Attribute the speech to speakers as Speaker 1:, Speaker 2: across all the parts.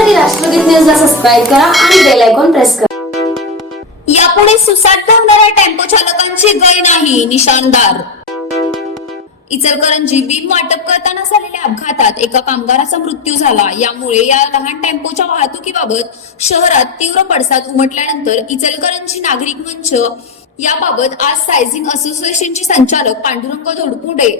Speaker 1: बातम्यांसाठी राष्ट्रगीत न्यूजला सबस्क्राईब करा आणि बेल आयकॉन प्रेस करा.
Speaker 2: यापुढे सुसाट धावणाऱ्या टेम्पो चालकांची गय नाही निशानदार इचलकरंजी बीम वाटप करताना झालेल्या अपघातात एका कामगाराचा मृत्यू झाला. यामुळे या लहान टेम्पोच्या वाहतुकीबाबत शहरात तीव्र पडसाद उमटल्यानंतर इचलकरंजी नागरिक मंच याबाबत आज सायझिंग असोसिएशनचे संचालक पांडुरंग धोडपुडे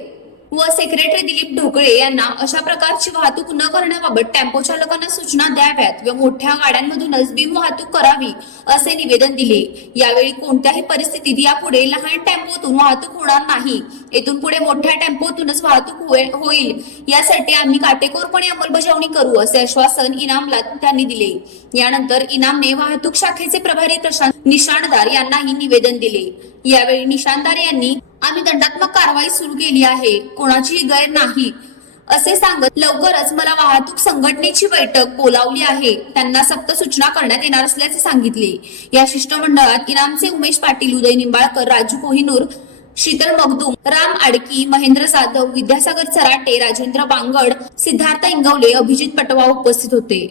Speaker 2: व सेक्रेटरी दिलीप ढोकळे यांना अशा प्रकारची वाहतूक न करण्याबाबत टेम्पो चालकांना सूचना द्याव्यात व मोठ्या गाड्यांमधूनच बीम वाहतूक करावी असे निवेदन दिले. यावेळी कोणत्याही परिस्थितीत यापुढे लहान टेम्पोतून वाहतूक होणार नाही. येथून पुढे मोठ्या टेम्पोतूनच वाहतूक होईल. यासाठी आम्ही काटेकोरपणे अंमलबजावणी करू असे आश्वासन इनामला त्यांनी दिले. यानंतर इनामने वाहतूक शाखेचे प्रभारी प्रशांत निशाणदार यांनाही निवेदन दिले. यावेळी निशाणदार यांनी आम्ही दंडात्मक कारवाई सुरू केली आहे. कोणाचीही गैर नाही. असे सांगत लवकरच मला वाहतूक संघटनेची बैठक बोलावली आहे. त्यांना सक्त सूचना करण्यात येणार असल्याचे सांगितले. या शिष्टमंडळात इनामचे उमेश पाटील उदय निंबाळकर राजू कोहिनूर शीतल मगदूम राम आडकी महेंद्र जाधव विद्यासागर चराटे राजेंद्र बांगड सिद्धार्थ इंगवले अभिजित पटवा उपस्थित होते.